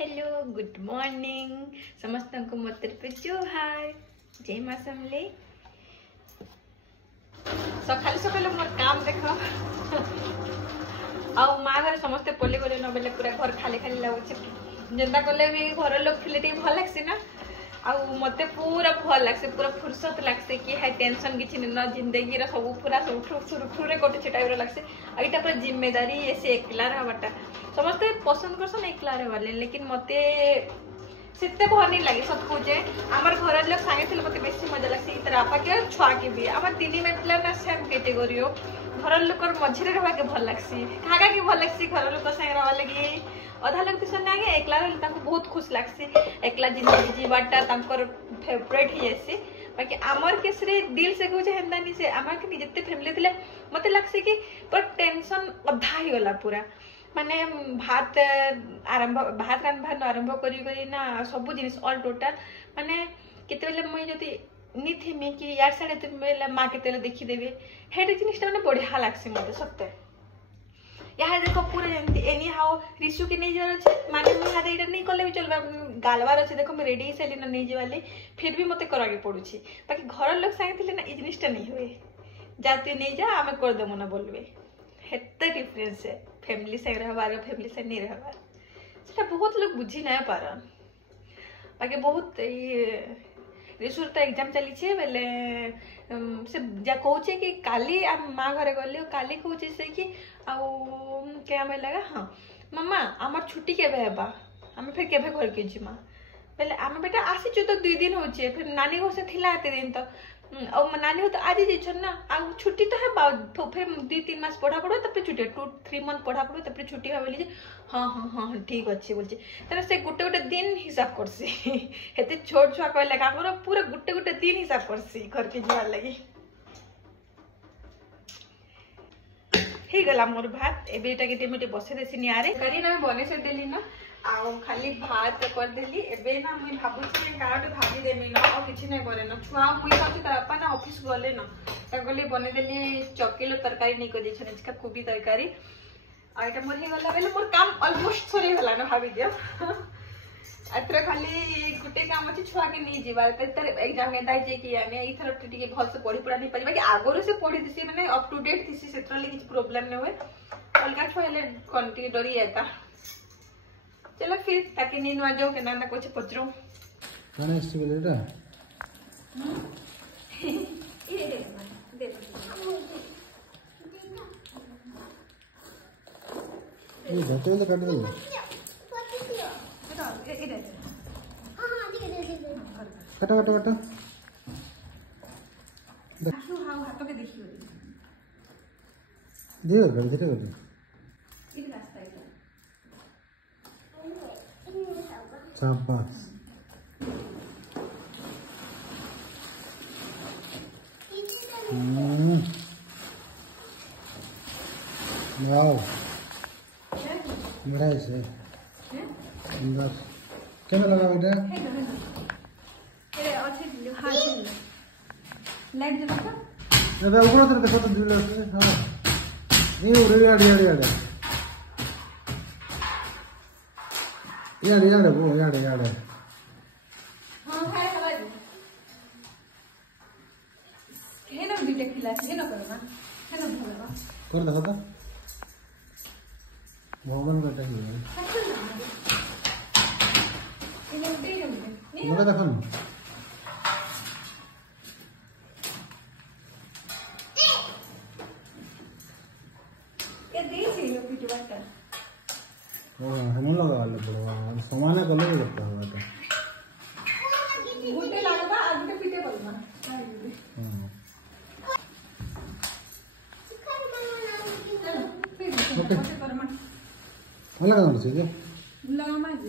hello good morning समस्त को मो तरफ जोहार जय माँ समले सकाल सकाल मोर काम देख आ माँ घर समस्ते पल्ली गले न बेले पूरा घर खाली खाली लगुच जेन्ता कले भी घर लोग थे भल लगसी ना आ मते पूरा भल लगसे पूरा फुर्सत लगसे कि है टेंशन किसी न जिंदगी रा सब पूरा सुरखुरे गोटे टाइप लगसे आ इटा पूरा जिम्मेदारी ऐसे एकला रहबाटा समस्ते पसंद करसन एकला रहबाले लेकिन मते सेते भल नहीं लगे सब कुछ आमर घर लोग सांगे थे मते बेसी मजा लगसे इतर आपा के छुआ के भी आम तीन में पिला ना सेम कैटेगरी घर लोक मझे रहा के भल लगसी कागा के भल लगसी घर लोक संगे रहा लगी अधा लोग तो आगे एकला रही बहुत खुश लगसी एकला जिंदगी जीवाटा फेवरेट ही जैसी बाकी आमर केस दिल से कहे हेन्दा नहीं से आम के जिते फैमिली थे मत लगसी कि पूरा टेंशन अधा ही गला पूरा माने भात रांधवा आरंभ करी ना सब जिनिस ऑल टोटल माने केते मुई जदी नी थीमी कि यार साड़े तुम माँ के देखीदेवी हेट जिनिसटा मैंने बढ़िया लगसी मत सत्य यहाँ देखो पूरा जमी एनी हाउ रिशु के नहीं जाए अच्छे माने मुझे यहाँ यहाँ नहीं कले भी चलवा गालवार अच्छे देखो मैं रेडी सारी ना नहीं जावाली फिर भी मत कराके पड़ुछि बाकी घर लोग सांगे ना ये जिनिसटा नहीं हुए जा तु नहीं जा आम करदेमु ना बोलबे हेते डिफरेंस है फैमिली से रहबार फैमिली से नहीं रहबार सेटा बहुत लोग बुझी ना पारन बाकी बहुत रिशुर तो एग्जाम चली बेले से जा कहचे कि काली माँ घरे गले काली कहचे से कि क्या लगा हाँ मामा आम छुट्टी केबे हेबा आम फिर केबे घर के जीमा बेले आम बेटा आसीचु तो 2 दिन होचे फिर नानी घर से थिला एते दिन तो नानी तो आज जाइछन ना आ छुट्टी तो है फिर 2-3 मास पढ़ा पड़ो तब छुट्टी 2-3 मंथ पढ़ा पड़ो तब छुट्टी है बोली हाँ हाँ हाँ ठीक अच्छे बोलছে तेना से गोटे गोटे दिन हिसाब करसी हेते छोट छुआ कहले का करो पूरा गोटे गोटे दिन हिसाब करसी घर के जीवार लगी ही गला मोर भात एबे एटा के मिटे बसे देसी नियारे करी ना बने से देली ना आ खाली भात कर देली एबे ना मुई भाबुछि काट भाजी देमी ना और किछि नै करे ना छुआ मुई कहछि तर अपा ना ऑफिस गले ना त गले बने देली चकेलो तरकारी नै कर दिछन इसका कोबी तरकारी आ एटा मोर हे गला बेले मोर काम ऑलमोस्ट सरी गला ना भाबी दियो अत्र खाली गुटे काम अछि छुआ के नै जीवार तर एग्जाम में दाइ जे कि आने इथर टिके भल से पढ़ी पढ़ा नै पारी बाकी आगरो से पढ़ी दिसी माने अप टू डेट दिसी सेत्र ले किछ प्रॉब्लम नै होय अलगा छुआ ले कंटी डरी जाता चलो फिर ताकि नींद आ जाओ के ना कुछ पचरो खाना इससे बेटा ये दे ये जाते तो काट दो कटा कटा कटा आशु हां हाथ के देखियो धीरे कर धीरे कर ये रास्ता है शाबाश वाओ बड़ा है अंदर क्या लगा बेटा ये अच्छे हां लाइट जला तो अबे ऊपर उधर देखो तो दिल से हां ये उड़े यार यार वो यार हां है हवा है ना बीटे खिला है ना करना है ना भलवा कर देखो तो भगवान बेटा ही है ये उठे नहीं बड़ा देखो ना ये देसी ये पिटवाटा हम लगा वाले पड़वा समान कलर लगता है बेटा गुटे लागबा आगे पीटे बोलमा ओके अलग ना चाहिए लगा मा दे